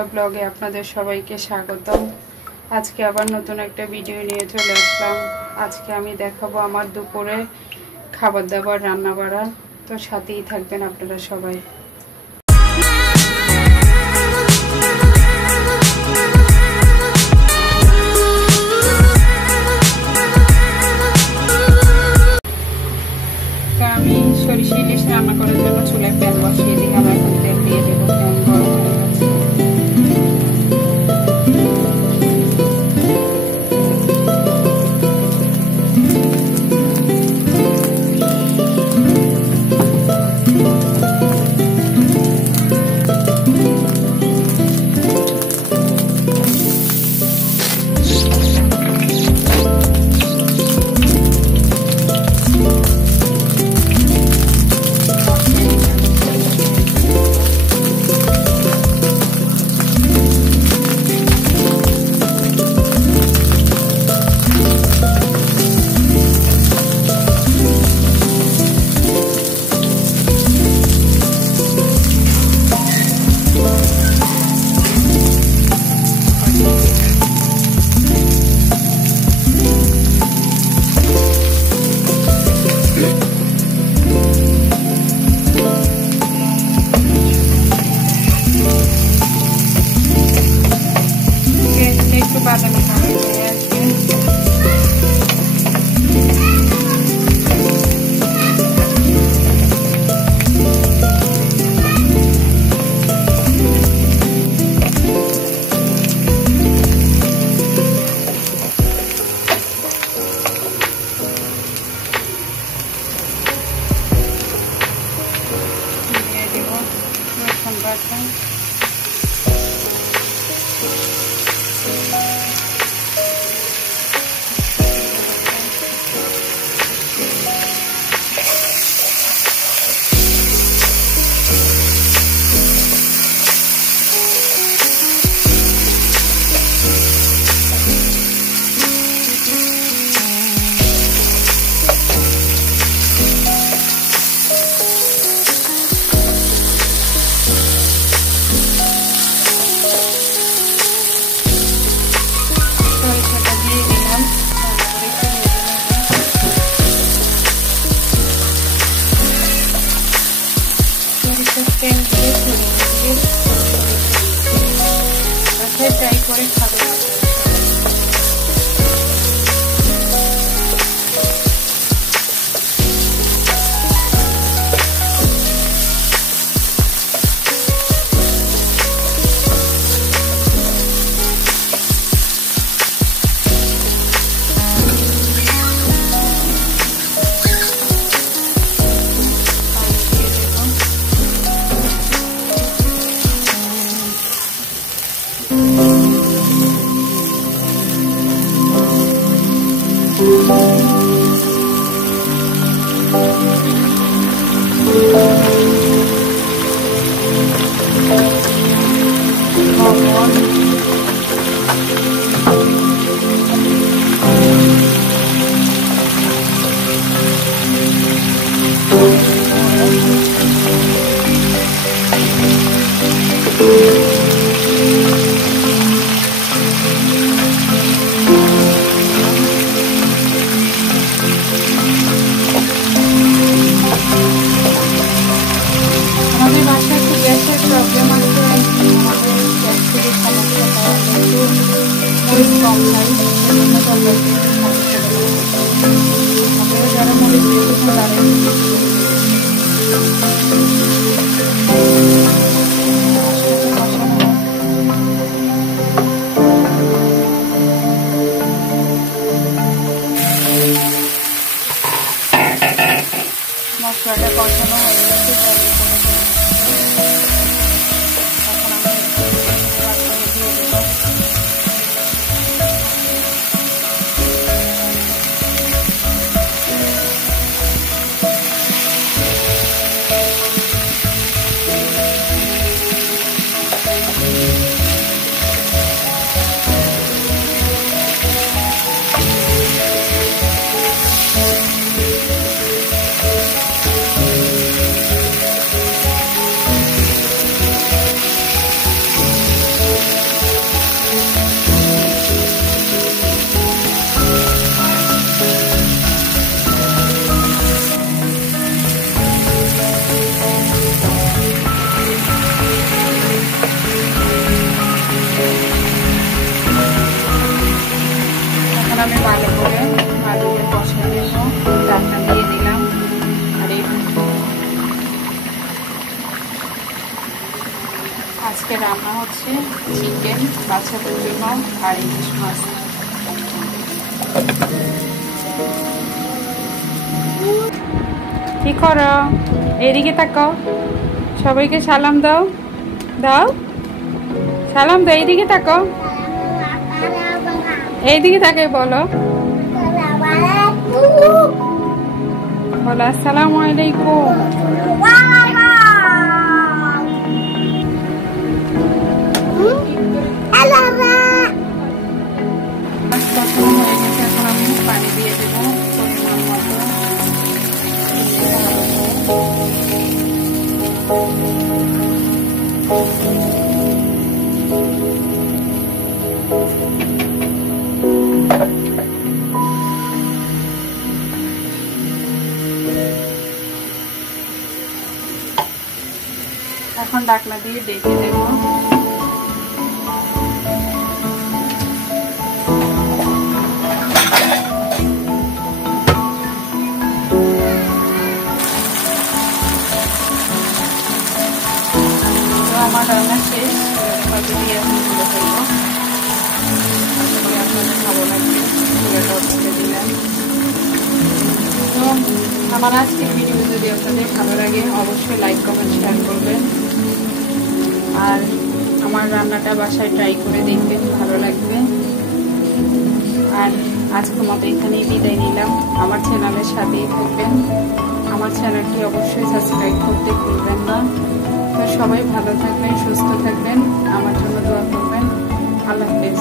হিলসা ব্লগে আপনাদের সবাইকে স্বাগতম। আজকে আবার নতুন একটা ভিডিও নিয়ে চলে আসলাম। আজকে আমি দেখাবো আমার দুপুরে খাবার দাবার রান্না বাড়া। তো সাথেই থাকবেন আপনারা সবাই। তো আমি সরিষা ইলিশ রান্না করার জন্য চুলায় প্যান বসিয়ে দিলাম। এখন তেল দিয়ে দেবো। প্যান গরম হয়ে গেছে। বাদামি কালার হয়ে আসবে। দিয়ে দেবো রসুন বাটা। তেল দিয়ে সরিয়ে দিয়ে ট্রাই করে খাবো। আমাদের বাসায় একটু গ্যাসের প্রবলেম আছে। আমাদের গ্যাস থেকে সমস্যা হয়, একটু মরিচ কম খাই, সেজন্য তরকারি আপনারা যারা মরিচ বেশি খাবেন মশলাটা কষানো হয়ে গেছে। আমি ভালো করে কষা দেব। ডালটা দিয়ে দিলাম। আর আজকে রান্না হচ্ছে চিকেন বাচ্চাদের জন্য আর ইলিশ মাছ। কি করো? এদিকে তাকাও, সবাইকে সালাম দাও। দাও সালাম দাও, এইদিকে তাকাও, এইদিকে তাকাই বলো, বলো আসসালামু আলাইকুম। এখন আমি পানি দিয়ে দেবো পরিমাণ মতো। এখন ঢাকনা দিয়ে ডেকে দেব। আমার রান্না শেষ, দিয়ে এখন তুলে ফেলবো। আপনাদের ভালো লাগবে, তুলে দিলাম। তো আমার আজকের ভিডিও যদি আপনাদের ভালো লাগে অবশ্যই লাইক কমেন্ট শেয়ার করবেন। আর আমার রান্নাটা বাসায় ট্রাই করে দেখবেন, ভালো লাগবে। আর আজকের মতো এখানেই বিদায় নিলাম। আমার চ্যানেলের সাথেই থাকবেন, আমার চ্যানেলটি অবশ্যই সাবস্ক্রাইব করতে ভুলবেন না। তো সবাই ভালো থাকবেন, সুস্থ থাকবেন, আমার জন্য দোয়া করবেন। আল্লাহ হাফেজ।